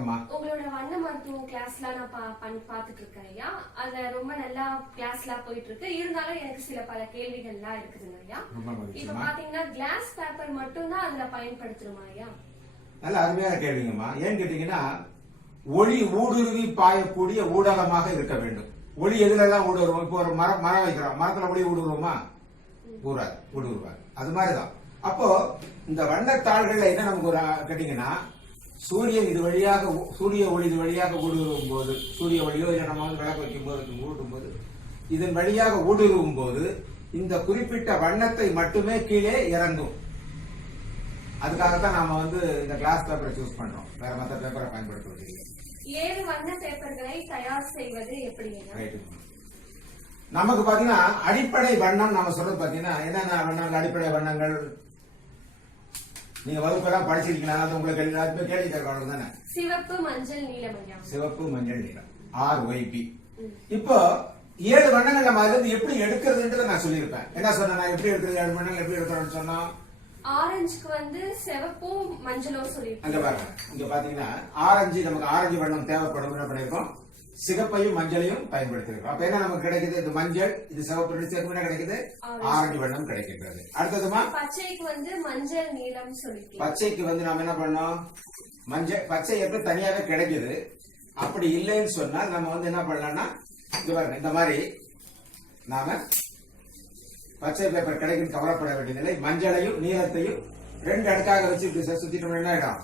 வணக்கம்மா. உங்களோட வண்ண மருத்துவம் கிளாஸ்லாம் நான் பண்ணி பார்த்துட்டு இருக்கேன் ஐயா. அதுல ரொம்ப நல்லா கிளாஸ்லாம் போயிட்டு இருக்கு. இருந்தாலும் எனக்கு சில பல கேள்விகள்லாம் இருக்குதுங்க ஐயா. இப்ப பாத்தீங்கன்னா கிளாஸ் பேப்பர் மட்டும் தான் அதுல பயன்படுத்துறோமா ஐயா? நல்ல அருமையான கேள்விங்கம்மா. ஏன்னு கேட்டீங்கன்னா, ஒளி ஊடுருவி பாயக்கூடிய ஊடகமாக இருக்க வேண்டும். ஒளி எதுல எல்லாம் ஊடுருவோம்? இப்போ ஒரு மரம் வைக்கிறோம், மரத்துல ஒளி ஊடுருவோமா? ஊடுருவாது. அது மாதிரிதான். அப்போ இந்த வண்ணத்தாள்கள்ல என்ன நமக்கு ஒரு கேட்டீங்கன்னா, சூரியன் இது வழியாக சூரிய ஒளி இது வழியாக ஊடுருவும் போது, சூரிய ஒளியோ இல்லை நம்ம வந்து விளக்கு வைக்கும் போது ஊட்டும் போது இதன் வழியாக ஊடுருவும் போது இந்த குறிப்பிட்ட வண்ணத்தை மட்டுமே கீழே இறங்கும். அதுக்காகத்தான் நாம வந்து இந்த கிளாஸ் பேப்பரை சூஸ் பண்றோம். வேற மற்ற பேப்பரை பயன்படுத்துவதில்லை. 7 வண்ண பேப்பர்களை தயார் செய்வது எப்படி? நமக்கு பாத்தீங்கன்னா அடிப்படை வண்ணம் நம்ம சொல்றது பாத்தீங்கன்னா என்னென்ன வண்ணங்கள் அடிப்படை வண்ணங்கள் நீங்க வகுப்பெல்லாம் படிச்சிருக்கீங்களா? அது உங்களுக்கு எல்லாருமே கேள்வி கேட்கணும் தானே. சிவப்பு மஞ்சள் நீலம். சிவப்பு மஞ்சள் நீலம் RYP. இப்போ 7 வண்ணங்கள் நம்ம அதுல இருந்து எப்படி எடுக்கிறதுன்றத நான் சொல்லியிருப்பேன். என்ன சொன்னேன்? எப்படி எடுக்கிறது, 7 வண்ணங்கள் எப்படி எடுக்கிறோம்னு சொன்னோம். ஆரஞ்சுக்கு வந்து சிவப்பும் மஞ்சளும் சொல்லிருக்கோம். அங்க பாருங்க, இங்க பாத்தீங்கன்னா ஆரஞ்சு, நமக்கு ஆரஞ்சு வண்ணம் தேவைப்படும். என்ன பண்ணிருக்கோம்? சிகப்பையும் மஞ்சளையும் பயன்படுத்திருக்கோம். அப்ப என்ன நமக்கு கிடைக்குது? இது மஞ்சள், இது சிவப்பு, சேர்த்து என்ன கிடைக்குது? ஆரஞ்சு வண்ணம் கிடைக்கின்றது. அடுத்ததுமா பச்சைக்கு வந்து மஞ்சள் நீலம் சொல்லிருக்கோம். பச்சைக்கு வந்து நாம என்ன பண்ணோம்? மஞ்சள் பச்சை எப்ப தனியாவே கிடைக்குது. அப்படி இல்லைன்னு சொன்னால் நம்ம வந்து என்ன பண்ணலாம்னா, இது பாருங்க, இந்த மாதிரி நாம பச்சை பேப்பர் கிடைக்கும் கவலைப்பட வேண்டியதில்லை. மஞ்சளையும் நீலத்தையும் 2 அடுக்காக வச்சு சுத்திட்டோம், என்ன ஆயிடும்?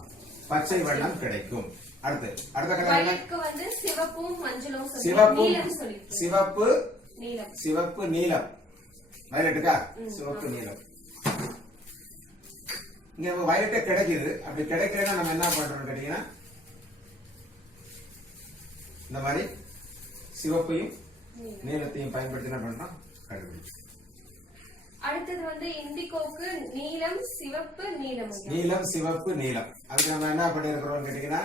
பச்சை வண்ணம் கிடைக்கும். அடுத்த கலர் வந்து சிவப்பும் மஞ்சளும் சிவப்பு சிவப்பு நீலம். வயலட்டுக்கா? சிவப்பு நீலம். இங்க நம்ம வயலட்டே கிடைக்குது. அப்படி கிடைக்கலன்னா நம்ம என்ன பண்றோம்னு கேட்டீங்கன்னா, இந்த மாதிரி சிவப்பையும் நீலத்தையும் பயன்படுத்தி என்ன பண்றோம்? கண்டுபிடிச்சு. அடுத்தது வந்து இண்டிகோக்கு நீலம் சிவப்பு நீலம். நீலம் சிவப்பு நீலம். அதுக்கு நம்ம என்ன பண்ணிருக்கிறோம் கேட்டீங்கன்னா,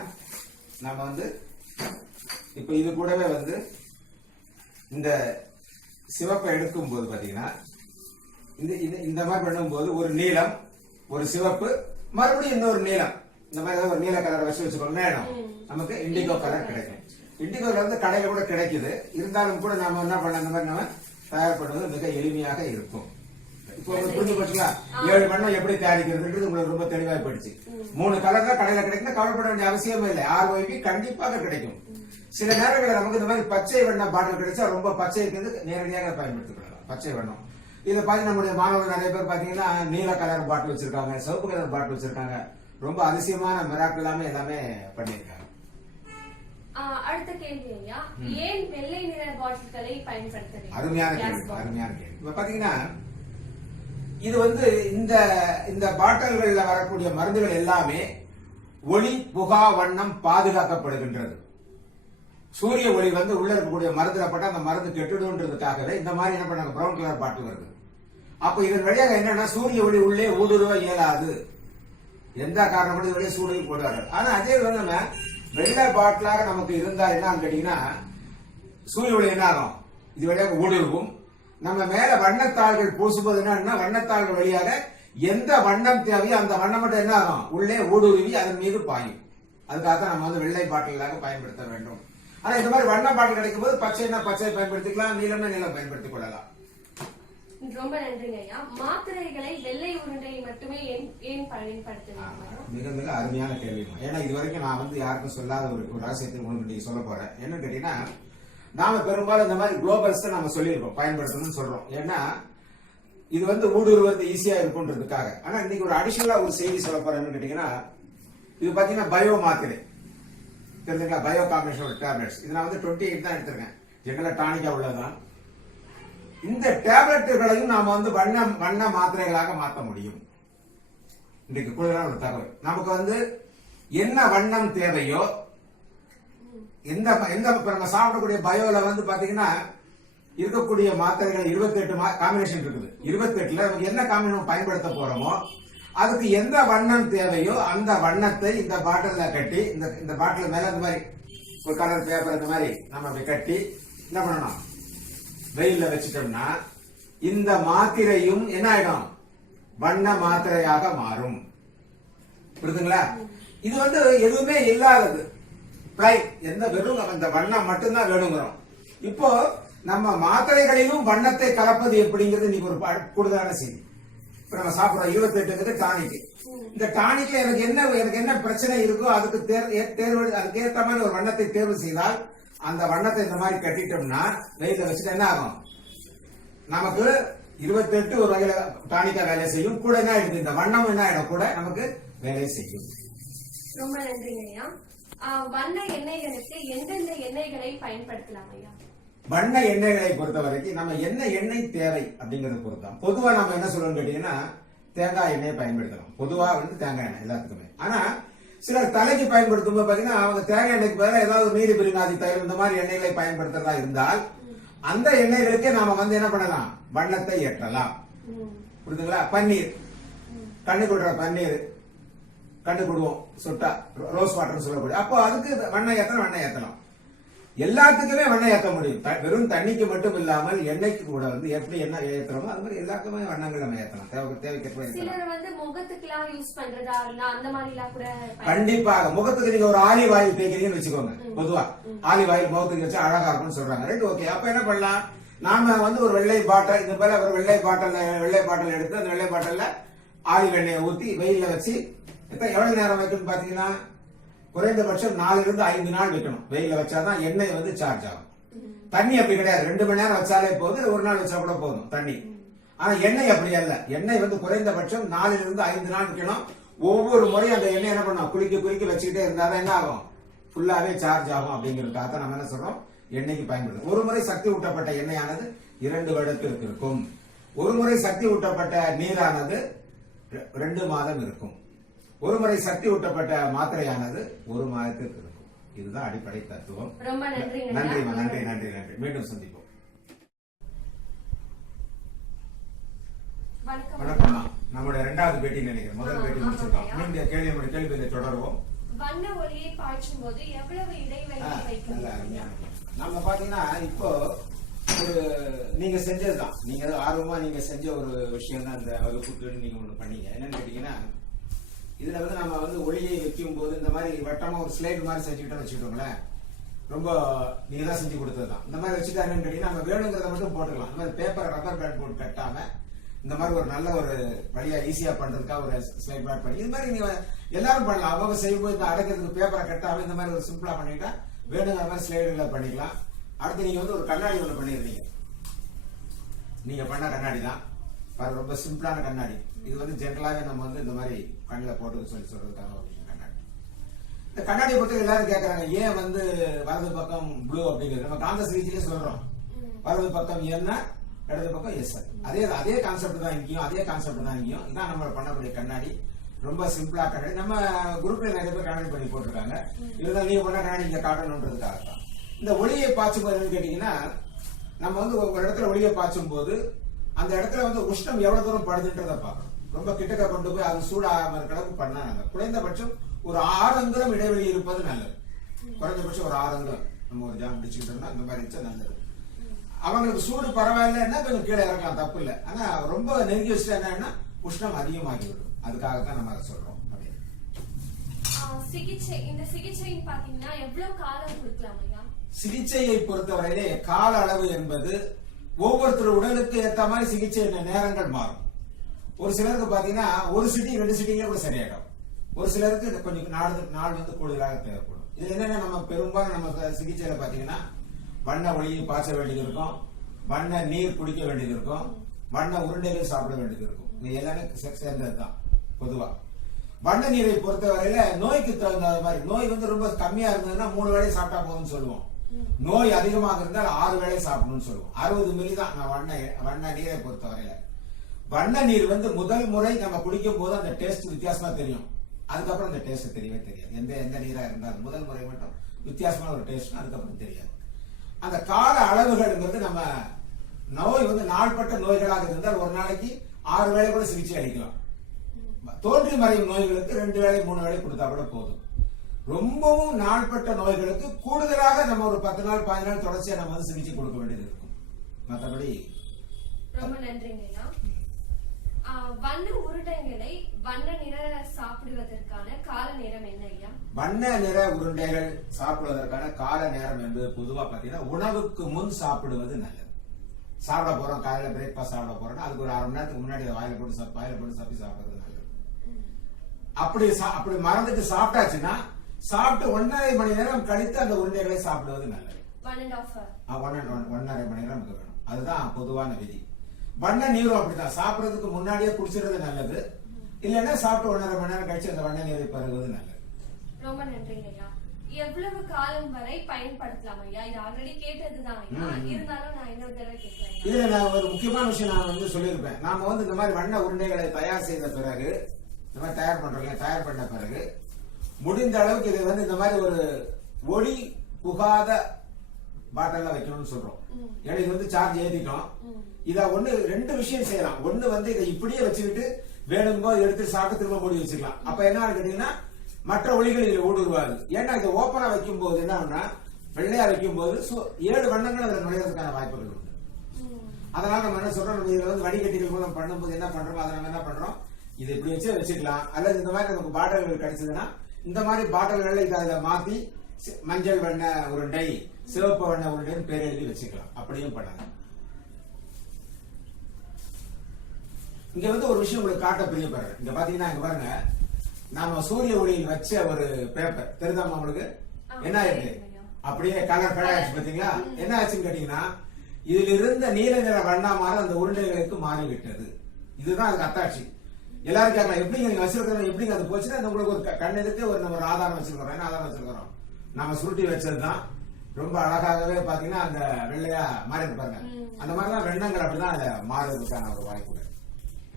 நம்ம வந்து இப்ப இது கூடவே வந்து இந்த சிவப்பை எடுக்கும் போது பாத்தீங்கன்னா, இந்த மாதிரி பண்ணும்போது ஒரு நீலம், ஒரு சிவப்பு, மறுபடியும் இன்னொரு நீலம், இந்த மாதிரி ஒரு நீல கலரை வச்சுக்கோங்க, நமக்கு இண்டிகோ கலர் கிடைக்கும். இண்டிகோ வந்து கடையில கூட கிடைக்குது. இருந்தாலும் கூட நாம என்ன பண்ண, இந்த மாதிரி நம்ம தயார் பண்ணுவது மிக எளிமையாக இருக்கும். இப்போ புரிஞ்சு போச்சுங்களா? 7 வண்ணம் எப்படி தயாரிக்கிறதுன்றது உங்களுக்கு ரொம்ப தெளிவா போயிடுச்சு. 3 கலர் தான் கடையில கிடைக்கும், கவலைப்பட வேண்டிய அவசியமே இல்லை. RYP கண்டிப்பாக கிடைக்கும். சில நேரங்களில் நமக்கு இந்த மாதிரி பச்சை வண்ணம் பாட்டில் கிடைச்சா ரொம்ப பச்சை இருக்கிறது நேரடியாக பயன்படுத்திக்கலாம். பச்சை வண்ணம் இதை பார்த்து நம்முடைய மாணவர்கள் நிறைய பேர் பாத்தீங்கன்னா நீல கலர் பாட்டில் வச்சிருக்காங்க, சிவப்பு கலர் பாட்டில் வச்சிருக்காங்க. ரொம்ப அதிசயமான மிராக்கள் எல்லாமே பண்ணிருக்காங்க. அடுத்த கேள்வி ஐயா, ஏன் வெள்ளை நிற பாட்டில்களை பயன்படுத்த? அருமையான கேள்வி. இப்ப பாத்தீங்கன்னா, இது வந்து இந்த பாட்டில்கள்ல வரக்கூடிய மருந்துகள் எல்லாமே ஒளி புகா வண்ணம் பாதுகாக்கப்படுகின்றது. சூரிய ஒளி வந்து உள்ள இருக்கக்கூடிய மருந்துல பட்ட அந்த மருந்து கெட்டுடுன்றதுக்காகவே இந்த மாதிரி என்ன பண்ணாங்க, பிரவுன் கலர் பாட்டில் வருது. அப்ப இதன் வழியாக என்னன்னா, சூரிய ஒளி உள்ளே ஊடுருவ இயலாது. எந்த காரணம் கூட வெளியே சூரிய போடுவார்கள். ஆனா அதே வந்து நம்ம வெள்ளை பாட்டிலாக நமக்கு இருந்தா என்னன்னு கேட்டீங்கன்னா, சூரிய ஒளி என்ன ஆகும்? இது வழியாக ஊடுருவும். நம்ம மேல வண்ணத்தாள்கள் பூசும்போது என்ன, வண்ணத்தாள்கள் வழியாக எந்த வண்ணம் தேவையோ அந்த வண்ணம் மட்டும் என்ன ஆகும்? உள்ளே ஊடுருவி அதன் மீது பாயும். அதுக்காக நம்ம வந்து வெள்ளை பாட்டிலாக பயன்படுத்த வேண்டும். ஆனா இந்த மாதிரி வண்ண பாட்டில் கிடைக்கும் போது பச்சைனா பச்சை பயன்படுத்திக்கலாம், நீளம்னா நீளம் பயன்படுத்திக் கொள்ளலாம். ரொம்ப நன்றிங்க ஐயா. மாத்திரைகளை வெள்ளை உருண்டை மட்டுமே ஏன் பயன்படுத்துவீங்க? மிக மிக அருமையான கேள்வி. ஏன்னா இது வரைக்கும் நான் வந்து யாருக்கும் சொல்லாத ஒரு ரகசியத்தை உங்களுக்கு நீங்க சொல்ல போறேன். என்னன்னு கேட்டீங்கன்னா, நாம பெரும்பாலும் இந்த மாதிரி குளோபல்ஸ் நாம சொல்லியிருக்கோம், பயன்படுத்தணும்னு சொல்றோம். ஏன்னா இது வந்து ஊடுருவது ஈஸியா இருக்குன்றதுக்காக. ஆனா இன்னைக்கு ஒரு அடிஷனலா ஒரு செய்தி சொல்ல போறேன்னு கேட்டீங்கன்னா, இது பாத்தீங்கன்னா பயோ மாத்திரை தெரிஞ்சுங்களா? Bio combination tablets. இது நான் வந்து 28 தான் எடுத்திருக்கேன். ஜெனரலா டானிக்கா உள்ளதான். இந்த டேப்லெட்டுகளையும் நாம வந்து வண்ண மாத்திரைகளாக மாற்ற முடியும். இன்றைக்கு கூடுதலான ஒரு தகவல். நமக்கு வந்து என்ன வண்ணம் தேவையோ, எந்த நம்ம சாப்பிடக்கூடிய பயோல வந்து பாத்தீங்கன்னா இருக்கக்கூடிய மாத்திரைகள் 28 காம்பினேஷன் இருக்குது. 28ல நமக்கு என்ன காம்பினேஷன் பயன்படுத்த போறோமோ அதுக்கு எந்த வண்ணம் தேவையோ அந்த வண்ணத்தை இந்த பாட்டில கட்டி, இந்த பாட்டில் மேல இந்த மாதிரி ஒரு கலர் பேப்பர் இந்த மாதிரி நம்ம அப்படி கட்டி என்ன பண்ணணும், வெயில்ல வச்சுட்டோம்னா இந்த மாத்திரையும் என்ன ஆயிடும்? வண்ண மாத்திரையாக மாறும். புரியுதுங்களா? இது வந்து எதுவுமே இல்லாதது. பிளைன் எந்த வெறும் அந்த வண்ணம் மட்டும்தான் வேணுங்கிறோம். இப்போ நம்ம மாத்திரைகளிலும் வண்ணத்தை கலப்பது எப்படிங்கிறது இன்னைக்கு ஒரு கூடுதலான செய்தி. இப்ப நம்ம சாப்பிடுறோம் 28 டானிக். இந்த டானிக்ல எனக்கு என்ன பிரச்சனை இருக்கோ அதுக்கு தேர்வு அதுக்கு ஏற்ற மாதிரி ஒரு வண்ணத்தை தேர்வு செய்தால் அந்த வண்ணத்தை இந்த மாதிரி கட்டிட்டோம்னா வெயில வச்சுட்டு என்ன ஆகும், நமக்கு 28 ஒரு வகையில டானிக்கா வேலை செய்யும். கூட என்ன ஆயிடுது, இந்த வண்ணம் என்ன ஆயிடும் கூட நமக்கு வேலை செய்யும். ரொம்ப நன்றிங்க ஐயா. வண்ண எண்ணெய்களுக்கு எந்தெந்த எண்ணெய்களை பயன்படுத்தலாம் ஐயா? வண்ண எண்ணெய்களை பொறுத்த வரைக்கும் நம்ம என்ன எண்ணெய் தேவை அப்படிங்கறத பொறுத்தான். பொதுவா நம்ம என்ன சொல்றோம் கேட்டீங்கன்னா தேங்காய் எண்ணெயை பயன்படுத்தலாம். பொதுவா தேங்காய் எண்ணெய் எல்லாத்துக்குமே. ஆனா சிலர் தலைக்கு பயன்படுத்தும் போது பாத்தீங்கன்னா அவங்க தேங்காய் எண்ணெய்க்கு பதிலாக ஏதாவது நீரி பிரிநாதி தைலம் இந்த மாதிரி எண்ணெய்களை பயன்படுத்துறதா இருந்தால் அந்த எண்ணெய்களுக்கு நாம என்ன பண்ணலாம், வண்ணத்தை ஏற்றலாம். புரியுதுங்களா? பன்னீர், கண்ணு கொடுற பன்னீர், கண்ணு கொடுவோம் சுட்டா ரோஸ் வாட்டர் சொல்லக்கூடிய, அப்போ அதுக்கு வண்ணம் ஏற்றலாம். எல்லாத்துக்குமே வண்ணம் ஏற்ற முடியும். வெறும் தண்ணிக்கு மட்டும் இல்லாமல் எண்ணெய்க்கு கூட எப்படி என்ன ஏற்றுறோமோ அது மாதிரி எல்லாத்துக்குமே வண்ணங்கள் நம்ம ஏற்றலாம். கண்டிப்பாக முகத்துக்கு நீங்க ஒரு ஆலிவ் ஆயில் தேய்க்கிறீங்கன்னு வச்சுக்கோங்க. பொதுவா ஆலிவ் ஆயில் முகத்துக்கு வச்சு அழகா இருக்கும்னு சொல்றாங்க. Right, okay. அப்ப என்ன பண்ணலாம், நாம ஒரு வெள்ளை பாட்டில், இது போல ஒரு வெள்ளை பாட்டில் எடுத்து அந்த வெள்ளை பாட்டில்ல ஆலிவ் எண்ணெயை ஊத்தி வெயில வச்சு எவ்வளவு நேரம் வைக்கணும்னு பாத்தீங்கன்னா குறைந்தபட்சம் 4 to 5 நாள் வைக்கணும். வெயில வச்சாதான் எண்ணெய் சார்ஜ் ஆகும். தண்ணி அப்படி கிடையாது, 2 மணி நேரம் வச்சாலே போதும், ஒரு நாள் வச்சா கூட போதும் தண்ணி. ஆனா எண்ணெய் அப்படி அல்ல. எண்ணெய் குறைந்தபட்சம் 4 to 5 நாள் வைக்கணும். ஒவ்வொரு முறையும் அந்த எண்ணெய் என்ன பண்ணும், குளிக்க வச்சுக்கிட்டே இருந்தாதான் என்ன ஆகும், ஃபுல்லாவே சார்ஜ் ஆகும். அப்படிங்கிறதுக்காக நம்ம என்ன சொல்றோம், எண்ணெய்க்கு பயன்படுத்தும். ஒரு முறை சக்தி ஊட்டப்பட்ட எண்ணெயானது 2 வருடத்திற்கு இருக்கும். ஒரு முறை சக்தி ஊட்டப்பட்ட நீரானது 2 மாதம் இருக்கும். ஒரு முறை சக்தி ஊட்டப்பட்ட மாத்திரையானது 1 மாதத்திற்கு இருக்கும். இதுதான் அடிப்படை தத்துவம். நன்றி. மீண்டும் சந்திப்போம். வணக்கம். நம்முடைய 2வது பேட்டி நினைக்கிறேன். முதல் பேட்டி முடிச்சிருக்கோம். மீண்டும் கேள்வியை தொடருவோம். வண்ண ஒளியை பாய்ச்சும் போது எவ்வளவு இடைவெளி வைக்கணும்? நம்ம பாத்தீங்கன்னா இப்போ நீங்க செஞ்சதுதான், நீங்க ஆர்வமா நீங்க செஞ்ச ஒரு விஷயம் தான் இந்த வகுப்புக்கு நீங்க ஒண்ணு பண்ணீங்க. என்னன்னு கேட்டீங்கன்னா இதுல நம்ம ஒளியை வைக்கும் போது இந்த மாதிரி வட்டமா ஒரு ஸ்லைடு மாதிரி செஞ்சுக்கிட்டோம் வச்சுக்கிட்டோங்களேன். ரொம்ப நீங்க தான் செஞ்சு கொடுத்ததுதான். இந்த மாதிரி வச்சுட்டாங்கன்னு கேட்டீங்கன்னா நம்ம வேணுங்கிறத மட்டும் போட்டுக்கலாம். இந்த மாதிரி பேப்பர் ரப்பர் பேண்ட் போட்டு கட்டாம இந்த மாதிரி ஒரு நல்ல ஒரு வழியா ஈஸியா பண்றதுக்காக ஒரு ஸ்லைட் பேட் பண்ணி இது மாதிரி நீங்க எல்லாரும் பண்ணலாம். அவங்க செய்யும்போது இந்த அடைக்கிறதுக்கு பேப்பரை கட்டாம இந்த மாதிரி ஒரு சிம்பிளா பண்ணிட்டா வேணுங்கிற மாதிரி ஸ்லைடுகளை பண்ணிக்கலாம். அடுத்து நீங்க ஒரு கண்ணாடி ஒண்ணு பண்ணிருந்தீங்க. நீங்க பண்ண கண்ணாடி தான் ரொம்ப சிம்பிளான கண்ணாடி. இது ஜென்ரலாவே நம்ம இந்த மாதிரி கண்ணில் போட்டு சொல்றதுக்காக ஒரு கண்ணாடி. இந்த கண்ணாடியை பொறுத்த எல்லாரும் கேட்கறாங்க, ஏன் வலது பக்கம் ப்ளூ அப்படிங்கிறது. நம்ம காந்த சிகிச்சையிலே சொல்றோம், வலது பக்கம் என்ன, இடது பக்கம் எஸ். அதே கான்செப்ட் தான் இங்கேயும். இதான் நம்ம பண்ணக்கூடிய கண்ணாடி. ரொம்ப சிம்பிளா கண்ணாடி. நம்ம குரூப்ல நிறைய பேர் கண்ணாடி பண்ணி போட்டிருக்காங்க. இருந்தாலும் நீங்க பண்ண கண்ணாடி இங்க காட்டணுன்றதுக்காக தான். இந்த ஒளியை பாய்ச்சும் போது கேட்டீங்கன்னா நம்ம ஒரு இடத்துல ஒளியை பாய்ச்சும் போது அந்த இடத்துல உஷ்ணம் எவ்வளவு தூரம் படுதுன்றத பார்க்கணும். ரொம்ப கிட்டக்க கொண்டு போய் அது சூடாகாம இருக்கிறது பண்ணா நல்லது. குறைந்தபட்சம் ஒரு 6 அங்குலம் இடைவெளி இருப்பது நல்லது. குறைந்தபட்சம் ஒரு 6 அங்குலம் நம்ம ஒரு ஜாம் பிடிச்சுக்கிட்டோம்னா அந்த மாதிரி இருந்துச்சா நல்லது. அவங்களுக்கு சூடு பரவாயில்லைன்னா கொஞ்சம் கீழே இறக்கலாம், தப்பு இல்லை. ஆனா ரொம்ப நெருங்கி வச்சுட்டா என்னன்னா உஷ்ணம் அதிகமாகிவிடும். அதுக்காகத்தான் நம்ம அதை சொல்றோம். சிகிச்சையை பொறுத்தவரையிலே கால அளவு என்பது ஒவ்வொருத்தர் உடலுக்கு ஏற்ற மாதிரி சிகிச்சை நேரங்கள் மாறும். ஒரு சிலருக்கு பாத்தீங்கன்னா ஒரு சிட்டிங் 2 சிட்டிங்ல கூட சரியாயிடும். ஒரு சிலருக்கு கொஞ்சம் நாள் கூடுதலாக தேவைப்படும். இது என்னன்னா நம்ம பெரும்பாலும் நம்ம சிகிச்சையில பாத்தீங்கன்னா வண்ண ஒளியை பாய்ச்ச வேண்டியது இருக்கும், வண்ண நீர் குடிக்க வேண்டியது இருக்கும், வண்ண உருண்டைகள் சாப்பிட வேண்டியது இருக்கும். இது எல்லாமே சேர்ந்ததுதான். பொதுவா வண்ண நீரை பொறுத்தவரையில நோய்க்கு தகுந்த மாதிரி, நோய் ரொம்ப கம்மியா இருந்ததுன்னா 3 வேளை சாப்பிட்டா போதும்னு சொல்லுவோம். நோய் அதிகமாக இருந்தால் 6 வேளை சாப்பிடணும்னு சொல்லுவோம். 60 மில்லி தான் நான் வண்ண நீரை பொறுத்தவரையில. வண்ண நீர் முதல் முறை நம்ம குடிக்கும் போது அந்த டேஸ்ட் வித்தியாசமா தெரியும். அதுக்கப்புறம் அந்த டேஸ்ட் தெரியவே தெரியாது. எந்த நீரா இருந்தாலும் முதல் முறை மட்டும் வித்தியாசமான ஒரு டேஸ்ட், அதுக்கப்புறம் தெரியாது. அந்த கால அளவுகள் நம்ம நோய் நாள்பட்ட நோய்களாக இருந்தால் ஒரு நாளைக்கு 6 வேளை கூட சிகிச்சை அளிக்கலாம். தோன்றி மறையும் நோய்களுக்கு 2 வேளை 3 வேளை கொடுத்தா கூட போதும். ரொம்பவும் நாள்பட்ட நோய்களுக்கு கூடுதலாக நம்ம ஒரு 10 நாள் 15 நாள் தொடர்ச்சியா நம்ம சிகிச்சை கொடுக்க வேண்டியது இருக்கும். மற்றபடி ரொம்ப நன்றிங்க. வண்ண உருண்டைகளை வண்ண நிற சாப்பிடுவதற்கான கால நேரம் என்ன ஐயா? வண்ண நிற உருண்டைகள் சாப்பிடுவதற்கான கால நேரம் என்பது பொதுவா பாத்தீங்கன்னா உணவுக்கு முன் சாப்பிடுவது நல்லது. சாப்பிட போறோம், காலையில பிரேக்பாஸ்ட் சாப்பிட போறோம்னா அதுக்கு ஒரு 1/2 மணி நேரத்துக்கு முன்னாடி வாயில போட்டு சப்பி சாப்பிடுறது நல்லது. அப்படி மறந்துட்டு சாப்பிட்டாச்சுன்னா சாப்பிட்டு 1.5 மணி நேரம் கழித்து அந்த உருண்டைகளை சாப்பிடுவது நல்லது. 1.5 மணி நேரம் நமக்கு வேணும். அதுதான் பொதுவான விதி. வண்ண நீரும் அப்படித்தான், சாப்பிடறதுக்கு முன்னாடியே குடிச்சிடுறது நல்லது. இல்லைன்னா சாப்பிட்டு 1.5 மணி நேரம் கழிச்சு அந்த வண்ண நீரை பருகுவது நல்லது. ரொம்ப நன்றிங்க ஐயா. எவ்வளவு காலம் வரை பயன்படுத்தலாம் ஐயா? இது ஆல்ரெடி கேட்டதுதான் ஐயா, இருந்தாலும் நான் இன்னொரு தடவை கேட்கிறேன். இதுல நான் ஒரு முக்கியமான விஷயம் நான் சொல்லியிருப்பேன். நாம இந்த மாதிரி வண்ண உருண்டைகளை தயார் செய்த பிறகு, இந்த மாதிரி தயார் பண்ண பிறகு முடிந்த அளவுக்கு இதை இந்த மாதிரி ஒரு ஒளி புகாத பாட்டில் வைக்கணும்னு சொல்றோம். ஏன்னா இது சார்ஜ் ஏத்திட்டோம். இத 2 விஷயம் செய்யலாம். ஒண்ணு இதை இப்படியே வச்சுக்கிட்டு வேணும்போது எடுத்து சாப்பிட்டு திரும்ப மூடி வச்சுக்கலாம். அப்ப என்ன கேட்டீங்கன்னா மற்ற ஒளிகள் இதுல ஊடுருவாது. ஏன்னா இதை ஓப்பனா வைக்கும் போது என்ன வெள்ளையா வைக்கும் போது 7 வண்ணங்கள் அதுல நுழைவதற்கான வாய்ப்புகள் உண்டு. அதனால நம்ம என்ன சொல்றோம், நம்ம இதுல வடிகட்டிகள் மூலம் பண்ணும்போது என்ன பண்றோம், அதை நம்ம என்ன பண்றோம், இதை இப்படி வச்சுக்கலாம். அல்லது இந்த மாதிரி நமக்கு பாட்டில்கள் கிடைச்சதுன்னா இந்த மாதிரி பாட்டில்கள் இதை அதுல மாத்தி மஞ்சள் வண்ண உருண்டை, சிவப்பு வண்ண உருண்டைன்னு பேர் எழுதி வச்சுக்கலாம். அப்படியும் பண்ணலாம். இங்க ஒரு விஷயம் உங்களுக்கு காட்ட பிரியப்படுறேன். இங்க பாத்தீங்கன்னா இங்க பாருங்க, நாம சூரிய ஒளியில் வச்ச ஒரு பேப்பர் தெரியுதாமா உங்களுக்கு? என்ன ஆயிருக்கு, அப்படியே கலர் ஆயிடுச்சு. பாத்தீங்களா என்ன ஆச்சுன்னு கேட்டீங்கன்னா, இதுல இருந்த நீல நிற வண்ணமாற அந்த உருண்டைகளுக்கு மாறிவிட்டது. இதுதான் அதுக்கு அத்தாட்சி. எல்லாரும் கேட்கலாம், எப்படிங்க நீங்க வச்சிருக்கிறோம், எப்படிங்க அது போச்சுன்னா உங்களுக்கு ஒரு கண்ணெடுத்து நம்ம ஒரு ஆதாரம் வச்சிருக்கிறோம். என்ன ஆதாரம் வச்சிருக்கிறோம்? நம்ம சுருட்டி வச்சதுதான். ரொம்ப அழகாகவே பாத்தீங்கன்னா அந்த வெள்ளையா மாறி இருப்பாங்க. அந்த மாதிரிதான் வெண்ணங்கள் அப்படிதான் அதை மாறுவதற்கான ஒரு வாய்ப்பு.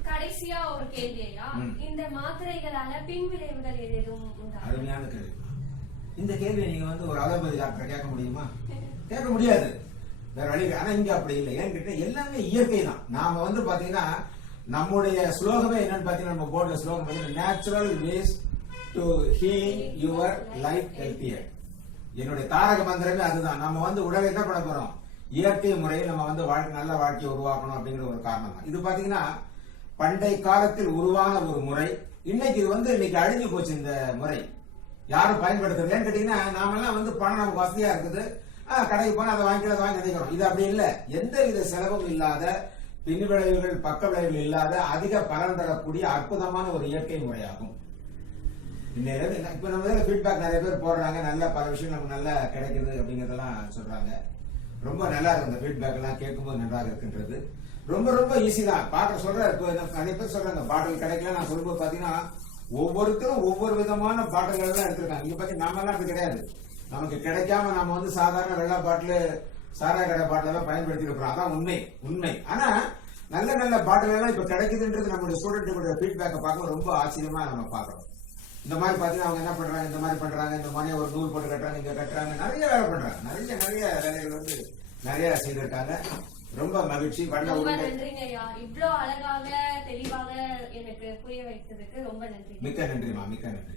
கடைசியா ஒரு கேள்வி ஐயா, இந்த மாத்திரைகளால பின் விளைவுகள் ஏதேனும் உண்டா? அருமையான கேள்வி. இந்த கேள்வியை நீங்க ஒரு அலோபதி டாக்டர் கேட்க முடியுமா? கேட்க முடியாது, வேற வழி. ஆனா இங்க அப்படி இல்லை. ஏன்னு கேட்டா எல்லாமே இயற்கை தான். நாம பாத்தீங்கன்னா நம்முடைய ஸ்லோகமே என்னன்னு பாத்தீங்கன்னா, நம்ம போர்டுல ஸ்லோகம் natural ways to heal your life healthier. என்னுடைய தாரக மந்திரமே அதுதான். நம்ம உடலை என்ன பண்ண போறோம், இயற்கை முறையில் நம்ம நல்ல வாழ்க்கையை உருவாக்கணும் அப்படிங்கிற ஒரு காரணம் தான். இது பாத்தீங்கன்னா பண்டை காலத்தில் உருவான ஒரு முறை. இன்னைக்கு இது இன்னைக்கு அழிஞ்சு போச்சு. இந்த முறை யாரும் பயன்படுத்துறது ஏன்னு கேட்டீங்கன்னா, நாமெல்லாம் பணம் நமக்கு வசதியா இருக்குது, கடைக்கு போனா அதை வாங்கி நினைக்கிறோம். இது அப்படி இல்லை. எந்த வித செலவும் இல்லாத, பின் விளைவுகள் பக்க விளைவுகள் இல்லாத, அதிக பலன் தரக்கூடிய அற்புதமான ஒரு இயற்கை முறையாகும். இப்ப நம்ம ஃபீட்பேக் நிறைய பேர் போடுறாங்க, நல்ல பல விஷயம் நமக்கு நல்லா கிடைக்குது அப்படிங்கறதெல்லாம் சொல்றாங்க. ரொம்ப நல்லா இருக்கு. அந்த ஃபீட்பேக் எல்லாம் கேட்கும்போது நன்றாக இருக்கின்றது. ரொம்ப ரொம்ப ஈஸி தான். பாக்க நிறைய பேர் சொல்றாங்க பாட்டில் கிடைக்கல. நான் சொல்லும்போது பாத்தீங்கன்னா ஒவ்வொருத்தரும் ஒவ்வொரு விதமான பாட்டில்கள் தான் எடுத்திருக்காங்க. இங்க பாத்தீங்கன்னா நாம எல்லாம் அப்படி கிடையாது. நமக்கு கிடைக்காம நாம சாதாரண வெள்ளை பாட்டில், சாராய கடை பாட்டில் எல்லாம் பயன்படுத்தி இருக்கிறோம். அதான் உண்மை. ஆனா நல்ல நல்ல பாட்டில் எல்லாம் இப்ப கிடைக்குதுன்றது நம்மளுடைய ஸ்டூடெண்ட் ஃபீட்பேக்கை பார்க்க ரொம்ப ஆச்சரியமா நம்ம பாக்குறோம். இந்த மாதிரி பாத்தீங்கன்னா அவங்க என்ன பண்றாங்க, இந்த மாதிரி பண்றாங்க, இந்த மாதிரி ஒரு நூல் போட்டு கட்டுறாங்க, இங்க கட்டுறாங்க, நிறைய வேலை பண்றாங்க. நிறைய வேலைகள் நிறைய செய்திருக்காங்க. ரொம்ப மகிழ்ச்சி. ரொம்ப நன்றிங்க ஐயா, இவ்வளவு அழகாக தெளிவாக எனக்கு புரிய வைத்ததுக்கு ரொம்ப நன்றி. மிக்க நன்றிமா, மிக்க நன்றி.